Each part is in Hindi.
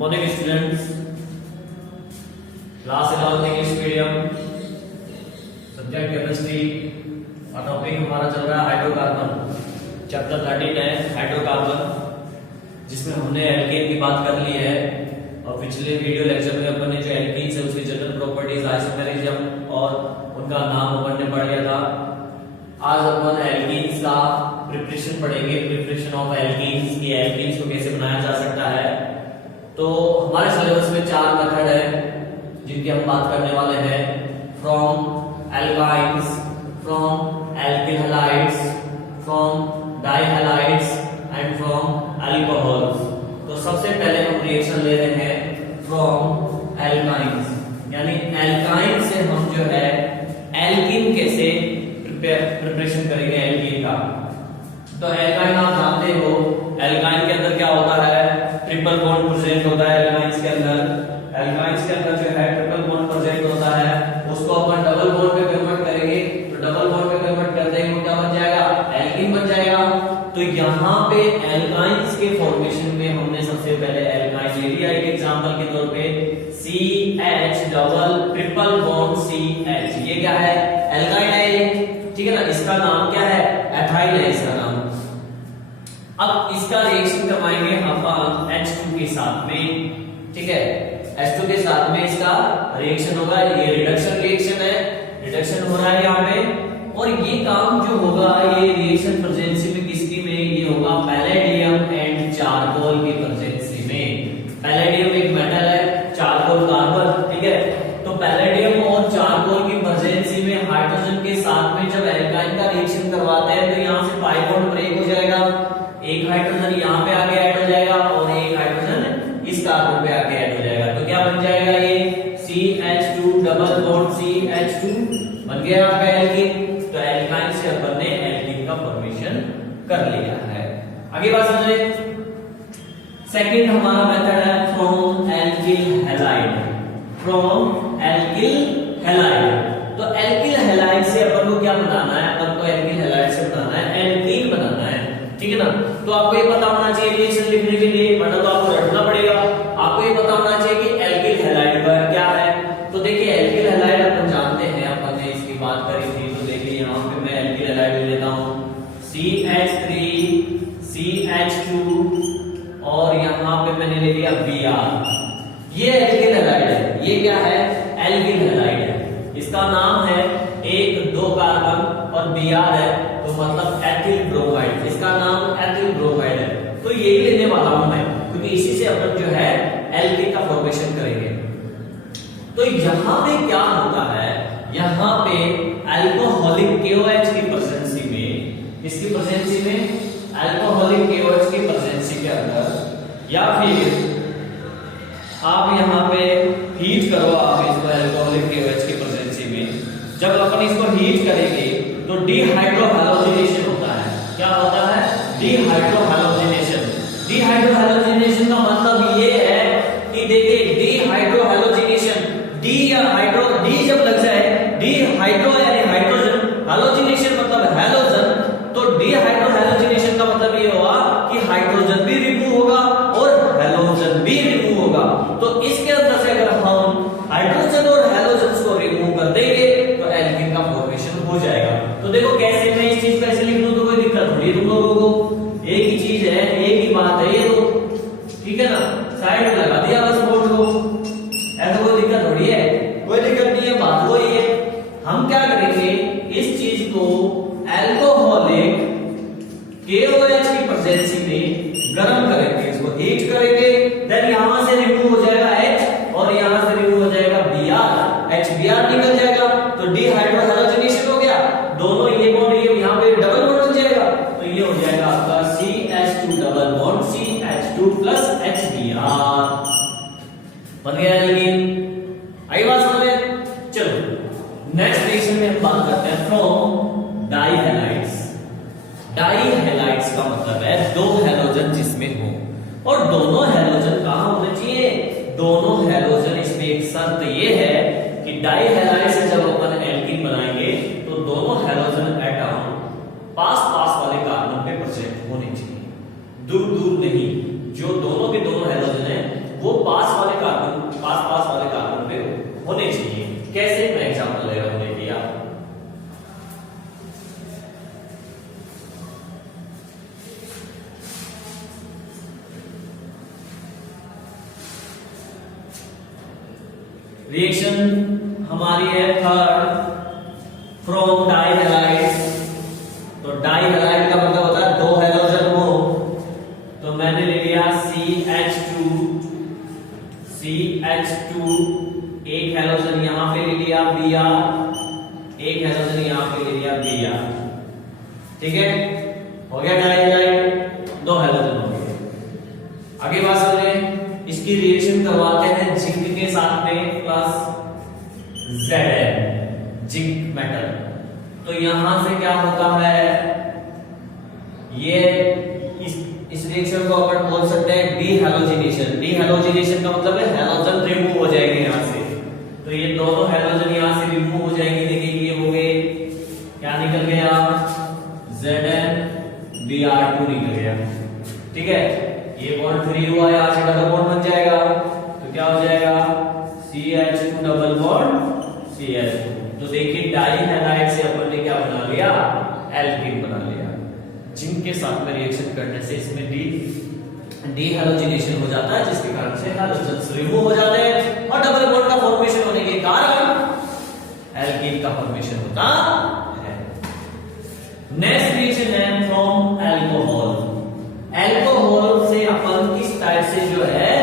Morning students, class 11 English medium, subject chemistry और टॉपिक हमारा चल रहा है हाइड्रोकार्बन। चैप्टर 13 है हाइड्रोकार्बन, जिसमें हमने एल्केन की बात कर ली है और पिछले वीडियो लेक्चर में अपन ने जो एल्कीन्स है उसकी जनरल प्रॉपर्टीज, आइसोमेरिज्म और उनका नाम अपन ने पढ़ लिया था। आज अपन एल्कीन्स का प्रिपरेशन पढ़ेंगे, प्रिपरेशन ऑफ एल्कीन्स की एल्कीन्स को कैसे बनाया जा सकता है। तो हमारे सिलेबस में 4 मेथड है जिनकी हम बात करने वाले हैं, from alkynes, from alkyl halides, from dihalides and from alcohols. तो सबसे पहले हम रिएक्शन ले रहे हैं फ्रॉम एल्काइन्स, यानी एल्काइन से हम जो है एल्कीन कैसे प्रिपरेशन करेंगे एल्कीन का। तो एल्काइन आप जानते हो, एल्काइन के अंदर क्या होता है, ट्रिपल बॉन्ड प्रेजेंट होता है एल्काइंस के अंदर। एल्काइंस के अंदर जो है ट्रिपल बॉन्ड प्रेजेंट होता है, उसको अपन डबल बॉन्ड में कन्वर्ट करेंगे। तो डबल बॉन्ड में कन्वर्ट करते ही वो क्या बन जाएगा, एल्कीन बन जाएगा। तो यहाँ पे एल्काइंस के फॉर्मेशन में हमने सबसे पहले एल्काइन ले लिया एक एग्जांपल के तौर पे, CH double triple bond CH। ये क्या है, एल्काइन है ये, ठीक है ना। इसका नाम क्या है, एथाइल है इसका नाम। अब इसका रिएक्शन करवाएंगे अपन H2 के साथ में, ठीक है। H2 के साथ में इसका रिएक्शन होगा, ये रिडक्शन रिएक्शन है, रिडक्शन हो रहा है यहाँ पे। और ये काम जो होगा, ये रिएक्शन प्रेजेंसी में किसकी में, ये होगा पैलेडियम एंड चारकोल की प्रेजेंसी में। पैलेडियम एक मेटल है, चारकोल कार्बन, ठीक है। तो पैलेडियम और चारकोल की प्रेजेंसी में हाइड्रोजन के साथ में जब एल्काइन का रिएक्शन करवाते हैं तो यहाँ से पाई बॉन्ड ब्रेक हो जाएगा, एक हाइड्रोजन यहाँ पे आके ऐड हो जाएगा और एक हाइड्रोजन इस कार्बन पे आके ऐड हो जाएगा। तो क्या बन जाएगा, ये CH2 डबल बॉन्ड CH2 बन गया आपका एल्कीन। तो एल्काइन से अपन ने एल्कीन का फॉर्मेशन कर लिया है। आगे बात समझे। सेकंड हमारा मेथड है from alkyl halide, from alkyl halide. तो एल्किल हैलाइड से अपन को क्या बनाना है, अपन को एल्किल हैलाइड से बनाना है एल्कीन बनाना है, ठीक है ना। तो आपको ये पता होना चाहिए रिएक्शन लिखने के लिए, वरना तो आपको रटना पड़ेगा। आपको ये पता होना चाहिए कि एल्किल हैलाइड क्या है। तो देखिए एल्किल हैलाइड अपन जानते हैं, अपन ने इसकी बात करी थी। तो देखिए यहाँ पे मैं एल्किल हैलाइड लेता हूँ, CH3 CH2 और यहाँ पे मैंने ले लिया Br। ये एल्किल हैलाइड है, ये क्या है, एल्किल हैलाइड है। इसका नाम है 1 2 कार्बन और Br है, तो मतलब एथिल ब्रोमाइड। इसका नाम एथिल ब्रोमाइड है। तो ये भी लेने वाला हूं मैं, क्योंकि इसी से अपन जो है एल्कीन का फॉर्मेशन करेंगे। तो यहाँ पे क्या होता है, यहाँ पे अल्कोहलिक KOH की प्रेजेंसी में, इसकी प्रेजेंसी में अल्कोहलिक KOH की प्रेजेंसी के अंदर, या फिर आप यहाँ पे हीट करो आप इसको अल्कोहलिक KOH की प्रेजेंसी में। जब अपन इसको हीट करेंगे तो डिहाइड्रोहैलोजिनेशन होता है। क्या होता है, डिहाइड्रोहैलोजिनेशन। डिहाइड्रोहैलोजिनेशन का मतलब ये है कि देखिए डिहाइड्रोहैलोजिनेशन, डी या हाइड्रो, डी जब लग जाए, डिहाइड्रो यानी हाइड्रोजन, हैलोजिनेशन मतलब हैलोजन। तो डिहाइड्रोहैलोजिनेशन का मतलब ये हुआ कि हाइड्रोजन भी रिमूव होगा और हैलोजन भी रिमूव होगा। तो इसके अंदर से अगर हम हाइड्रोजन और हैलोजन को रिमूव कर देंगे तो एल्कीन का फॉर्मेशन हो जाएगा। तो देखो कैसे, मैं इस चीज को ऐसे लिख दूं तो कोई दिक्कत थोड़ी तुम लोगों को, एक ही चीज है, एक ही बात है ये तो, ठीक है ना। साइड में लगा दिया बस बोर्ड को, ऐसा कोई दिक्कत थोड़ी है, कोई दिक्कत नहीं है, बात वही है। हम क्या करेंगे, इस चीज को अल्कोहलिक KOH की प्रेजेंसी में गर्म करेंगे, इसको हीट करेंगे, देन यहां से रिमूव हो जाएगा H और यहां से रिमूव हो जाएगा Br, HBr निकल जाएगा। तो डिहाइड्रोहैलोजिनेशन हो गया, दोनों ये बॉन्ड ये यहाँ पे डबल बॉन्ड बन जाएगा। तो ये हो जाएगा आपका CH2 double bond CH2 plus HBr बन गया। लेकिन आई बात समझ में। चलो नेक्स्ट रिएक्शन में हम बात करते हैं फ्रॉम डाइहैलाइड्स। डाइहैलाइड्स का मतलब है 2 हैलोजन जिसमें हो, और दोनों हैलोजन कहां होने चाहिए, दोनों हैलोजन। इसमें एक शर्त ये है कि डाइहैलाइड से जब अपन एल्कीन बनाएंगे तो दोनों हैलोजन एटम पास पास वाले कार्बन पे प्रेजेंट होने चाहिए, दूर दूर नहीं। जो दोनों के दोनों हैलोजन है वो पास रिएक्शन हमारी है थर्ड फ्रॉम डाई हैलाइड। तो डाई हैलाइड का मतलब होता है दो हैलोजन हो, तो मैंने ले लिया CH2 एक हैलोजन यहां पे ले लिया Br, एक हैलोजन यहां पे ले लिया Br। ठीक है, हो गया डाई हैलाइड, दो हैलोजन हो गए। आगे बात समझें, इसकी रिएक्शन करवाते हैं जिंक के साथ में प्लस Zn, जिंक मेटल। तो यहां से क्या होता है, ये इस रिएक्शन को अपन बोल सकते हैं डीहैलोजिनेशन। डीहैलोजिनेशन का मतलब है हैलोजन रिमूव हो जाएंगे यहां से। तो ये दोनों हैलोजन यहां से रिमूव हो जाएंगे। देखिए ये हो गए, क्या निकल गया, ZnBr2 निकल गया। ठीक है, ये बॉन्ड फ्री हुआ, यहां से डबल बॉन्ड बन जाएगा। तो क्या हो जाएगा, CH2 डबल बॉन्ड CH2। तो देखिए डाई हैलाइड से अपन ने क्या बना लिया, एल्कीन बना लिया। जिंक के साथ में रिएक्शन करने से इसमें डीहैलोजिनेशन हो जाता है, जिसके कारण से हैलोजन्स रिमूव हो जाते हैं और डबल बॉन्ड का फॉर्मेशन होने के कारण एल्कीन का फॉर्मेशन होता है। नेक्स्ट रिएक्शन है फ्रॉम अल्कोहल। अल्कोहल से अपन किस टाइप से जो है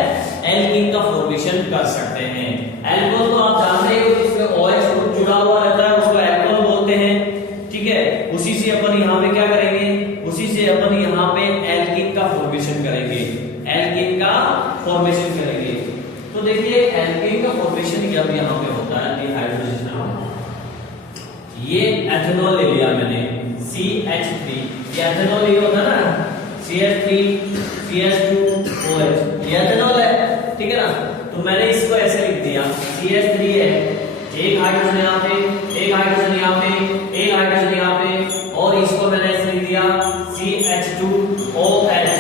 एल्कीन का फॉर्मेशन कर सकते हैं। अल्कोहल तो आप जानते हो, इसमें OH ग्रुप जुड़ा हुआ रहता है, उसको अल्कोहल बोलते हैं। ठीक है, उसी से अपन यहाँ पे क्या करेंगे, उसी से अपन यहाँ पे एल्कीन का फॉर्मेशन करेंगे, एल्कीन का फॉर्मेशन करेंगे। तो देखिए एल्कीन का फॉर्मेशन जब यहाँ पे होता है डिहाइड्रोजन, ये एथेनॉल ले लिया मैंने CH3, ये एथेनॉल ये होता है ना, CH3 CH2OH, ये एथेनॉल है। ठीक है ना, तो मैंने इसको ऐसे लिख दिया, CH3 है, एक हाइड्रोजन यहाँ पे, एक हाइड्रोजन यहाँ पे, एक हाइड्रोजन यहाँ पे, और इसको मैंने ऐसे लिख दिया CH2OH।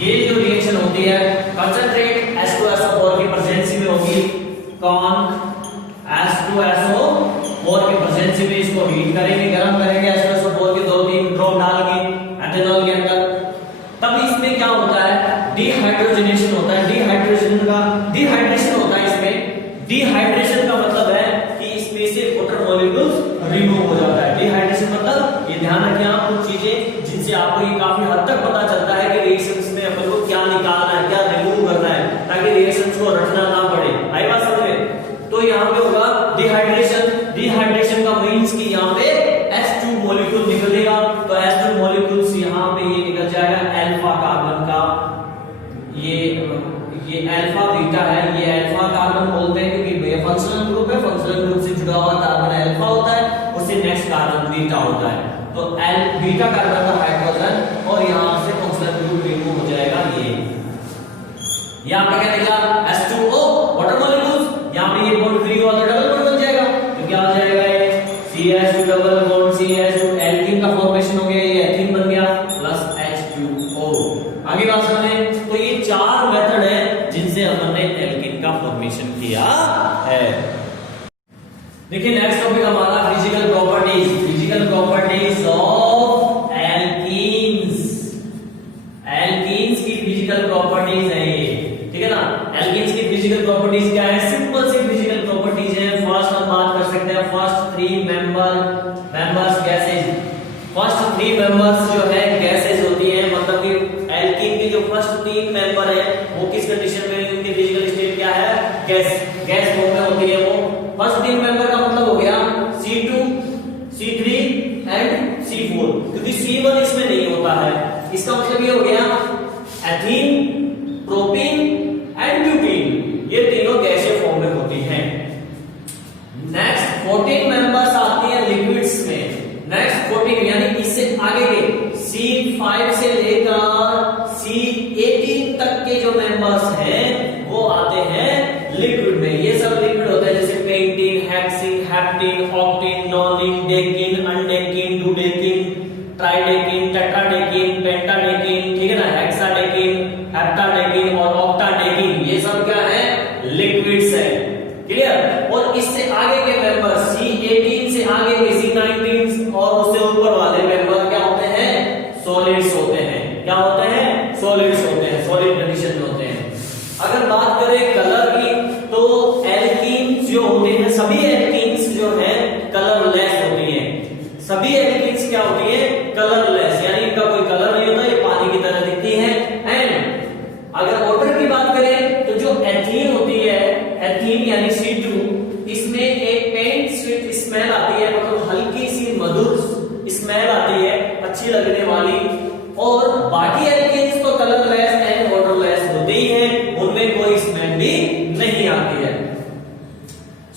ये जो रिएक्शन होती है कंसंट्रेट H2SO4 की प्रेजेंसी में होगी, कौन H2SO4 की प्रेजेंसी में इसको हीट करेंगे, गर्म करेंगे H2SO4 के 2-3 ड्रॉप डाल के एथेनॉल के अंदर। तब इसमें क्या होता है, डिहाइड्रोजनेशन होता है। डिहाइड्रेशन होता है इसमें। डिहाइड्रेशन का मतलब है कि इसमें से वाटर मॉलिक्यूल्स रिमूव हो जाता है। डिहाइड्रेशन मतलब, ये ध्यान रखें आप कुछ चीजें जिनसे आपको ये काफी हद तक पता चलता है कि रिएक्शंस में अपन को क्या निकालना है, क्या रिमूव करना है, ताकि रिएक्शंस को रटना ना पड़े। आई बात समझ में? तो यहाँ पे होगा डिहाइड्रेशन। डिहाइड्रेशन का मीन्स कि यहाँ पे H2 मॉलिक्यूल निकलेगा, तो H2 मॉलिक्यूल्स यहाँ पे ये निकल जाएगा अल्फा कार्बन का, ये अल्फा बीटा है, ये अल्फा कार्बन बोलते हैं क्योंकि ये फंक्शनल ग्रुप है, फंक्शनल ग्रुप से जुड़ा हुआ कार्बन अल्फा होता है, उससे नेक्स्ट कार्बन बीटा होता है। तो बीटा कार्बन का हाइड्रोजन और यहां से फंक्शनल ग्रुप रिमूव हो जाएगा। ये यहां पे क्या निकला, H2O वाटर मॉलिक्यूल्स, यहां पे ये बॉन्ड फ्री हुआ तो डबल बॉन्ड बन जाएगा। तो क्या हो जाएगा, ये CH2 double bond CH2, alkene का फॉर्मेशन हो गया, ये एथीन बन गया प्लस H2O। आगे बात सुनें, तो ये चार मेथड है जिनसे हमने एल्कीन का फॉर्मेशन किया है। देखिए नेक्स्ट टॉपिक हमारा physical properties. Physical properties of alkenes. Alkenes की फिजिकल प्रॉपर्टीज है ये, ठीक है ना। एल्कीन्स की फिजिकल प्रॉपर्टीज क्या है, सिंपल सी फिजिकल प्रॉपर्टीज है। फर्स्ट हम बात कर सकते हैं first three members gases. First three members जो है गैसेज होती है, मतलब कि एल्कीन के जो फर्स्ट तीन मेंबर है वो किस कंडीशन में, उनकी फिजिकल स्टेट क्या है, गैस फॉर्म में होती है। वो फर्स्ट तीन मेंबर का मतलब हो गया C2, C3 एंड C4, क्योंकि C1 इसमें नहीं होता है। इसका मतलब ये हो गया एथीन, प्रोपीन एंड ब्यूटीन, ये तीनों गैसीय फॉर्म में होती हैं। नेक्स्ट 14 मेंबर्स आती हैं लिक्विड्स में। नेक्स्ट 14 यानी इससे आगे के C5 से लेकर C18 तक के जो मेंबर्स हैं वो आते हैं लिक्विड में। ये सब लिक्विड होते हैं, जैसे पेंटीन, हेक्सीन, हेप्टीन, ऑक्टीन, नॉनिन, डेकिन, अनडेकिन, डुडेकिन, ट्राइडेकिन, टेट्राडेकिन, पेंटाडेकिन, ठीक है ना, हेक्साडेकिन, हेप्टाडेकिन और ऑक्टाडेकिन, ये सब क्या है, लिक्विड्स है। क्लियर। और इससे आगे के मेंबर C18 से आगे के C19 और उससे ऊपर वाले मेंबर क्या होते हैं, सॉलिड्स होते हैं। क्या होते हैं, सॉलिड्स होते हैं, सॉलिड कंडीशन में होते हैं। अगर बात करें कलर की, तो एल्कीन बात करें तो जो एथीन होती है, एथीन यानी C2, इसमें एक पेंट स्वीट स्मेल आती है, मतलब हल्की सी मधुर स्मेल आती है, अच्छी लगने वाली। और बाकी एल्केन्स तो कलरलेस एंड ऑडरलेस होते ही हैं, उनमें कोई स्मेल भी नहीं आती है।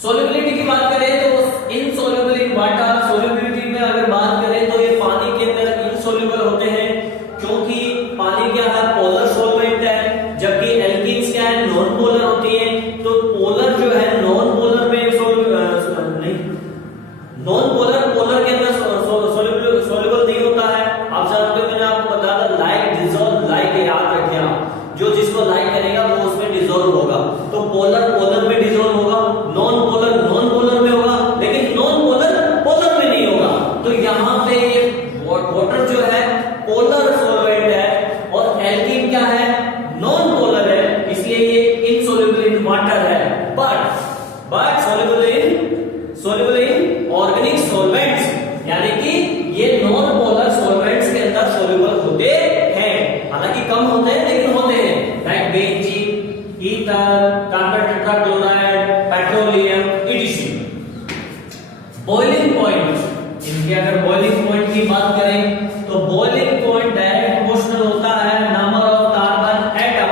सोल्युबिलिटी की बात करें तो इनसोल्युबल इन वाटर, सोल्युबिलिटी में अगर बात करें तो ये पानी के अंदर इनसोल्युबल होते हैं, क्योंकि पानी क्या है, पोलर सॉल्वेंट है, जबकि एल्कीन्स क्या है, नॉन पोलर होती है। तो पोलर जो है नॉन पोलर में नॉन पोलर पोलर के अंदर सोल्युबल नहीं होता है। आप जानते हो, मैंने आपको बताया था लाइक डिसॉल्व, लाइक याद रखिए आप, जो जिसको लाइक करेगा वो उसमें डिसॉल्व होगा। तो पोलर पोलर में डिसॉल्व होगा, नॉन पोलर नॉन पोलर में होगा, लेकिन नॉन पोलर पोलर में नहीं होगा। तो यहाँ पे वाटर जो है पोलर सॉल्वेंट है और एल्कीन क्या है, नॉन पोलर है, इसलिए ये इनसोल्युबल इन वाटर है, but soluble in organic solvents, यानी कि ये नॉन पोलर सॉल्वेंट्स के अंदर सोल्युबल होते हैं, हालांकि कम होते हैं लेकिन होते हैं, like benzene, ether, carbon tetrachloride, petroleum, ETC। Boiling point, इनके अगर बॉइलिंग पॉइंट की बात करें तो बॉइलिंग पॉइंट डायरेक्ट प्रोपोर्शनल होता है नंबर ऑफ कार्बन एटम,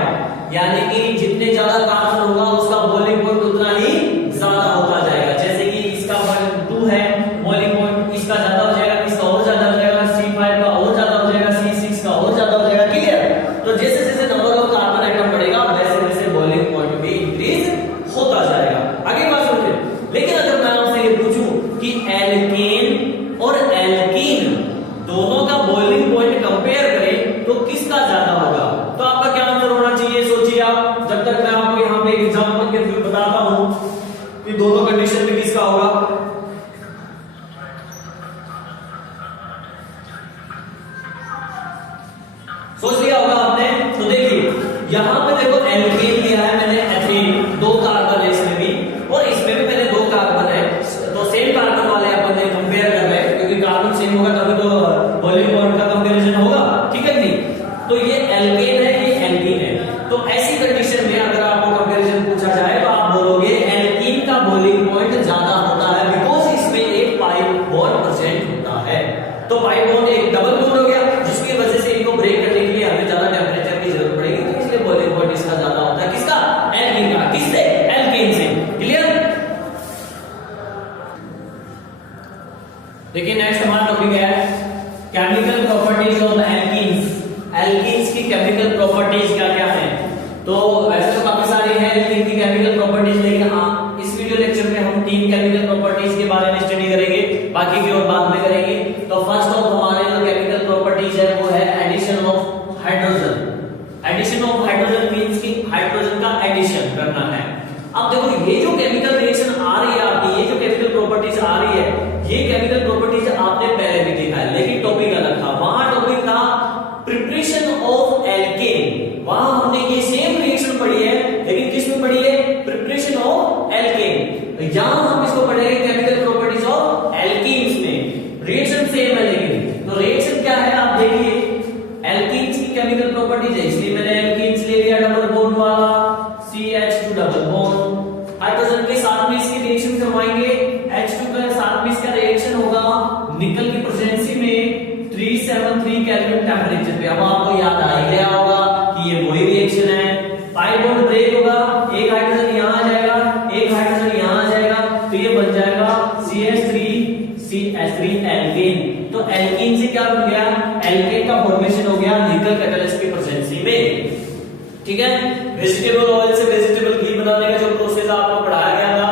यानी कि जितने ज्यादा कार्बन होगा उसका बॉइलिंग पॉइंट उतना ही ज्यादा होता जाएगा। जैसे कि इसका 2 है बॉइलिंग पॉइंट, इसका ज्यादा हो जाएगा, इसका और ज्यादा हो जाएगा, C5 का और ज्यादा हो जाएगा, C6 का और ज्यादा हो जाएगा, ठीक है। तो जैसे जैसे नंबर ऑफ कार्बन एटम बढ़ेगा वैसे वैसे बॉइलिंग पॉइंट भी इंक्रीज होता जाएगा। आगे बात सुनिए, लेकिन अगर मैं आपसे ये पूछूं कि एल्केन और एल्कीन दोनों का बॉइलिंग पॉइंट कंपेयर करें तो किसका ज्यादा होगा, तो आपका क्या आंसर होना चाहिए, सोचिए आप। जब तक मैं आपको यहाँ पे एग्जांपल के थ्रू बताता हूं कि दोनों कंडीशन में किसका होगा। सोच लिया होगा आपने, तो देखिए यहां पे देखो एल्केन लिया है मैंने एथीन, 2 कार्बन है इसमें भी और इसमें भी मैंने 2 कार्बन है, तो सेम कार्बन वाले अपन ने कंपेयर कर रहे हैं, क्योंकि कार्बन सेम होगा तभी तो बॉइलिंग पॉइंट का कंपैरिजन होगा, ठीक है नहीं। तो ये एल्केन है, ये एल्कीन है, तो ऐसी कंडीशन में अगर आपको कंपैरिजन पूछा जाए तो आप बोलोगे एल्कीन का बॉइलिंग पॉइंट ज्यादा होता है, बिकॉज इसमें एक पाई बॉन्ड प्रेजेंट होता है। तो पाई बॉन्ड एक डबल बॉन्ड हो गया, जिसकी वजह से इनको ब्रेक करने के लिए हमें ज्यादा टेंपरेचर की जरूरत पड़ेगी, तो इसलिए बॉइलिंग पॉइंट इसका ज्यादा होता है, किसका, एल्कीन का। किससे, एल्कीन से, क्लियर। देखिए नेक्स्ट हमारा टॉपिक है chemical properties of alkenes. Alkenes की केमिकल प्रॉपर्टीज क्या क्या है, तो वैसे तो काफी सारी हैं एल्कीन की केमिकल प्रॉपर्टीज, लेकिन इस वीडियो लेक्चर में हम 3 केमिकल प्रॉपर्टीज के बारे में स्टडी करेंगे, बाकी की और बाद में करेंगे। तो फर्स्ट ऑफ हमारे जो केमिकल प्रॉपर्टीज है वो है addition of hydrogen. Addition of hydrogen means कि हाइड्रोजन का एडिशन करना है। अब देखो ये जो केमिकल रिएक्शन आ रही है आपकी, ये जो केमिकल प्रॉपर्टीज आ रही है, ये केमिकल प्रॉपर्टीज आपने पहले भी देखा है, लेकिन टॉपिक अलग था। वहां टॉपिक था प्रिपरेशन ऑफ एल्केन, वहां हमने ये सेम रिएक्शन पढ़ी है, लेकिन किस में पढ़ी है, प्रिपरेशन ऑफ एल्केन। यहां हम इसको पढ़ेंगे केमिकल प्रॉपर्टीज ऑफ एल्कीन्स में, रिएक्शन सेम है लेकिन। तो रिएक्शन क्या है आप देखिए, एल्कीन्स की केमिकल प्रॉपर्टीज है, इसलिए मैंने एल्कीन्स ले लिया डबल बॉन्ड वाला, CH2 डबल बॉन्ड, हाइड्रोजन के साथ में इसकी रिएक्शन करवाएंगे, H2 के साथ में इसका रिएक्शन होगा निकल की प्रेजेंसी में 373 केल्विन टेंपरेचर पे। अब आपको याद आ ही गया होगा कि ये वही रिएक्शन है, पाई बॉन्ड ब्रेक होगा, एक हाइड्रोजन यहां आ जाएगा, एक हाइड्रोजन यहां आ जाएगा, तो ये बन जाएगा CH3 एल्केन। तो एल्केन से क्या बन गया, एल्केन का फॉर्मेशन हो गया निकल कैटलिस्ट की प्रेजेंसी में, ठीक है। वेजिटेबल ऑयल से वेजिटेबल घी बनाने का जो प्रोसेस आपको पढ़ाया गया था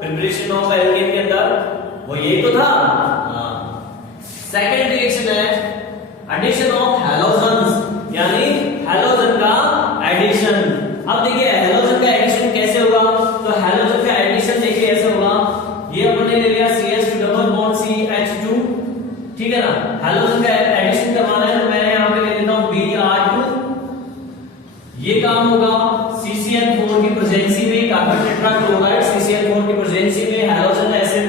प्रिपरेशन ऑफ एल्केन के अंदर, वो ये तो था। सेकंड रिएक्शन है एडिशन ऑफ हैलोजन्स, यानी हैलोजन का एडिशन। अब देखिए हैलोजन का एडिशन कैसे होगा, तो हैलोजन का एडिशन देखिए ऐसे होगा, ये अपने ले लिया CH2 डबल बॉन्ड CH2, ठीक है ना। हैलोजन का एडिशन करवाना है तो मैं यहां पे ले लेता हूं Br2, ये काम होगा CCl4 की प्रेजेंसी में, कार्बन टेट्राक्लोराइड CCl4 की प्रेजेंसी में हैलोजन एसिड,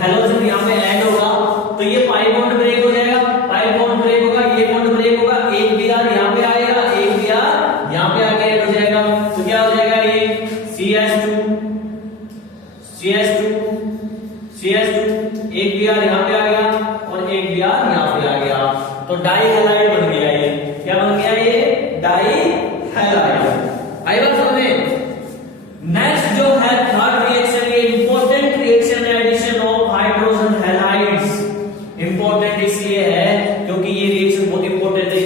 हैलोजन यहां पे ऐड होगा, तो ये पाई बॉन्ड ब्रेक हो जाएगा, पाई बॉन्ड ब्रेक होगा, ये बॉन्ड ब्रेक होगा, एक Br यहां पे आएगा, एक Br यहां पे आके ऐड हो जाएगा, तो जाएगा ये CH2 CH2 CH2, एक Br यहाँ पे आ गया और एक Br यहाँ पे आ गया, तो डाई हैलाइड बन गया ये। क्या बन गया ये? Die halide. आई बात समझ में? नेक्स्ट जो है थर्ड रिएक्शन, ये इंपॉर्टेंट रिएक्शन है, addition of hydrogen halides. Important इसलिए है क्योंकि ये रिएक्शन बहुत इंपॉर्टेंट है,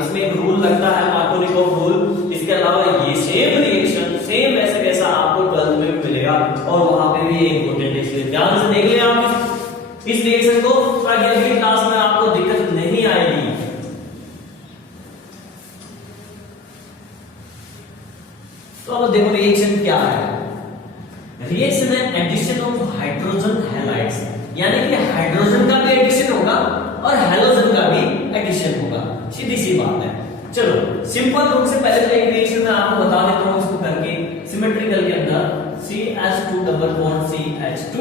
इसमें एक रूल लगता है मार्कोनिकोव रूल। इसके अलावा ये सेम रिएक्शन सेम ऐसे कैसा आपको 12th में भी मिलेगा और वहां पे भी इंपॉर्टेंट है, इसलिए ध्यान से देख लिया आप इस रिएक्शन को, ताकि अगली क्लास में आपको दिक्कत नहीं आएगी। तो अब देखो रिएक्शन क्या है। रिएक्शन है एडिशन ऑफ हाइड्रोजन हैलाइड्स, यानी कि हाइड्रोजन का भी एडिशन होगा और हैलोजन का भी एडिशन होगा, सीधी सी बात है। चलो सिंपल रूप से पहले तो एक रिएक्शन में आपको बता देता हूं इसको करके। सिमेट्रिकल के अंदर CH2 double bond CH2,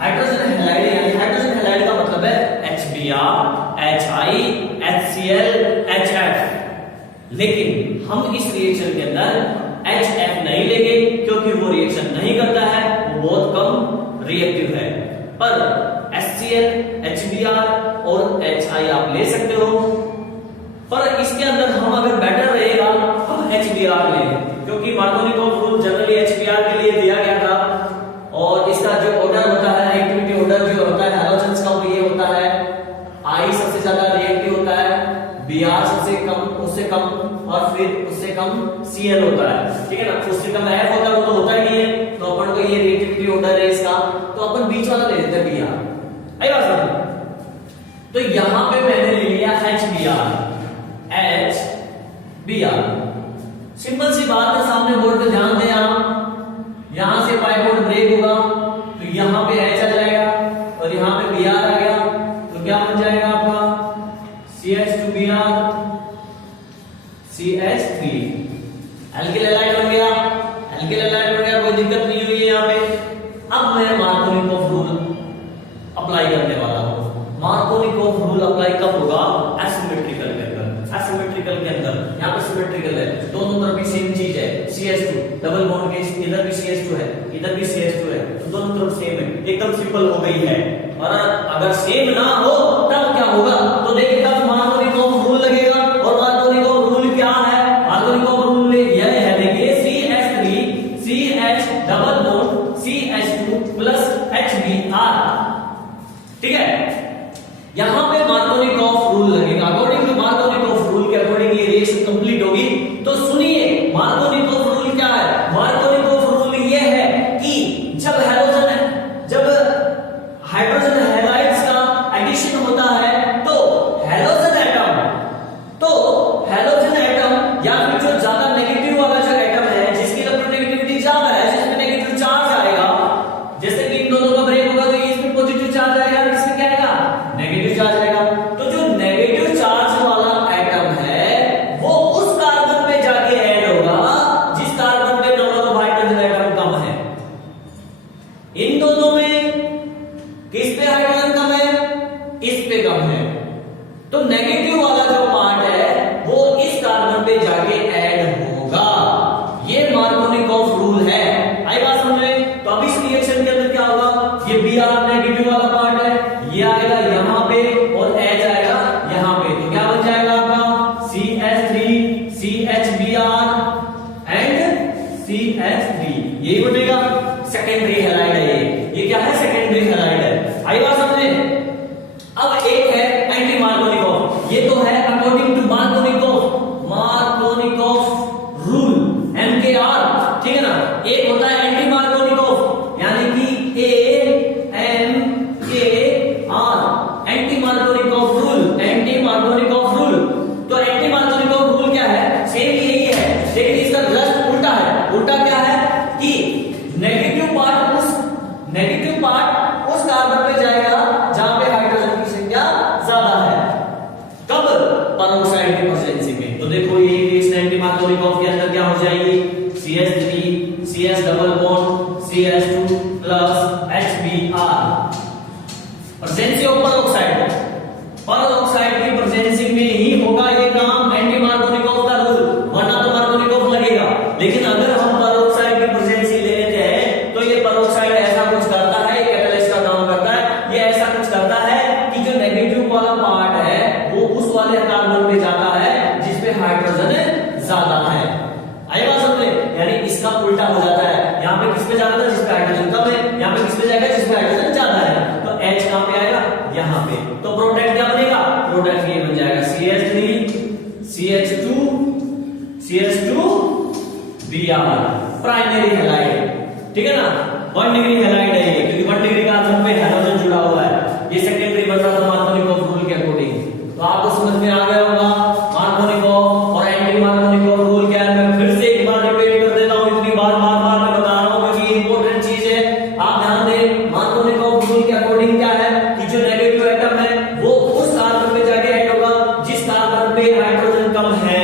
hydrogen halide, यानी हाइड्रोजन हैलाइड का मतलब है HBr HI HCl HF। लेकिन हम इस रिएक्शन के अंदर HF नहीं लेंगे क्योंकि वो रिएक्शन नहीं करता है, वो बहुत कम रिएक्टिव है। पर HCl HBr और HI आप ले सकते हो, पर इसके अंदर हम अगर बेटर रहेगा हम HBr लेंगे, क्योंकि मार्कोनिकोव रूल जनरली HBr के लिए दिया गया था। और इसका जो ऑर्डर होता है, एक्टिविटी ऑर्डर जो होता है हैलोजेंस का, वो ये होता है I सबसे ज्यादा रिएक्टिव होता है, Br सबसे कम, उससे कम, और फिर उससे कम Cl होता है, ठीक है ना। उससे कम F होता है, वो तो होता ही नहीं है, तो अपन को ये रिएक्टिविटी ऑर्डर है इसका, तो अपन बीच वाला ले लेते हैं Br। आई बात समझ? तो यहां पे मैंने ले लिया HBr HBr। सिंपल सी बात है, सामने बोर्ड पे ध्यान दें आप, यहां से पाई बोर्ड ब्रेक होगा तो यहां पे H आ जाएगा और यहां पे Br आ गया, तो क्या बन जाएगा आपका CH2Br CH3, एल्किल हैलाइड बन गया, एल्किल हैलाइड बन गया, कोई दिक्कत नहीं हुई है यहाँ पे। अब मैं मार्कोनिकोव रूल अप्लाई करने वाला हूं। मार्कोनिकोव रूल अप्लाई कब होगा? एसिमेट्रिकल के अंदर। एसिमेट्रिकल के अंदर यहाँ पे सिमेट्रिकल है, दोनों तरफ भी सेम चीज है, CH2 डबल बॉन्ड के इधर भी CH2 है, इधर भी CH2 है, तो दोनों तरफ सेम है, एकदम सिंपल हो गई है। और अगर सेम ना हो तब क्या होगा? तो देखिए तब मार्कोनिकोव रूल लगेगा। और मार्कोनिकोव रूल क्या है? मार्कोनिकोव रूल यह है, देखिए CH3 CH double bond CH2 plus HBr, ठीक है। यहां पे मार्कोनिकोव रूल लगेगा। अकॉर्डिंग टू मार्कोनिकोव रूल के अकॉर्डिंग ये रिएक्शन कंप्लीट होगी। तो सुनिए मार्कोनिकोव रूल क्या है? मार्कोनिकोव रूल ये है कि जब हाइड्रोजन हैलाइड्स का एडिशन होता है तो हैलोजन एटम या फिर जो ज्यादा नेगेटिव वाला जो एटम है, जिसकी इलेक्ट्रोनेगेटिविटी ज्यादा है, जिसमें नेगेटिव चार्ज आएगा, जैसे कि इन दोनों का ब्रेक होगा तो इसमें पॉजिटिव चार्ज आएगा, इसमें क्या आएगा? नेगेटिव चार्ज आएगा। तो जो नेगेटिव चार्ज वाला एटम है वो उस कार्बन पे जाके ऐड होगा जिस कार्बन पे नंबर ऑफ हाइड्रोजन एटम कम है। इन दोनों में किस पे हाइड्रोजन कम है? इस पे कम है, तो नेगेटिव वाला जो पार्ट है वो इस कार्बन पे जाके ऐड होगा। ये मार्कोनिकोव रूल है। आई बात समझ में? तो अब इस रिएक्शन के अंदर क्या होगा? ये Br नेगेटिव वाला पार्ट है, ये आएगा यहां पे और H आएगा यहां पे, तो क्या बन जाएगा आपका CH3 CHBr एंड CH3, यही बनेगा। सेकेंडरी हैलाइड है ये क्या है? सेकेंडरी हैलाइड है। आई बात समझे? अब एक है एंटी मार्कोनिकोव, ये तो है according to Markovnikov rule MKR, ठीक है ना। एक होता है एंटी मार्कोनिकोव, यानी कि AMKR, anti Markovnikov rule, anti Markovnikov rule. तो एंटी मार्कोनिकोव रूल क्या है? सेम यही है, लेकिन इसका जस्ट उल्टा है। उल्टा क्या है कि नेगेटिव पार्ट उस कार्बन पे जाएगा जहां पे हाइड्रोजन की संख्या ज्यादा है। कब? पेरोक्साइड की प्रेजेंसी में। तो देखो ये रिएक्शन एंटी मार्कोनिकोव के अंदर क्या हो जाएगी? CH3 CH double bond CH2 plus HBr, presence of peroxide की प्रेजेंसी में ही होगा ये काम, एंटी मार्कोनिकोव का रूल, वरना तो मार्कोनिकोव लगेगा। लेकिन अगर यानी इसका उल्टा हो जाता है। यहाँ पे किस पे जाना था, जिस पे हाइड्रोजन कम है, यहाँ पे किस पे जाएगा, जिस पे हाइड्रोजन ज्यादा है। तो H कहां पे आएगा, यहाँ पे। तो प्रोडक्ट क्या बनेगा, प्रोडक्ट ये बन जाएगा CH3 CH2 Br, primary halide. ठीक है ना, 1 डिग्री हैलाइड है ये, क्योंकि 1 डिग्री का आधार पे हाइड्रोजन जुड़ा हुआ है। ये सेकेंडरी बन रहा था मार्कोनिकॉफ रूल के अकॉर्डिंग। तो आपको समझ में आ गया होगा मार्कोनिकॉफ और एंटी मार्कोनिकॉफ रूल क्या है। मैं फिर से एक बार रिपीट कर देता हूं, इतनी बार मैं बता रहा हूं क्योंकि इंपॉर्टेंट चीज है। आप ध्यान दें, मार्कोनिकॉफ रूल के अकॉर्डिंग क्या है कि जो नेगेटिव एटम है वो उस कार्बन पे जाके ऐड होगा जिस कार्बन पे हाइड्रोजन कम है।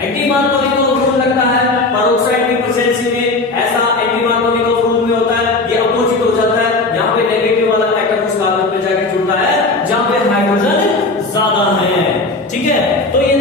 एंटी मार्कोनिकॉफ रूल लगता है पेरोक्साइड की प्रेजेंस में, ऐसा एंटी मार्कोनिकॉफ रूल में होता है, ये अपोजिट हो जाता है। यहाँ पे नेगेटिव वाला एटम उस कार्बन पे जाके जुड़ता है जहां पे हाइड्रोजन ज्यादा है। ठीक है, तो ये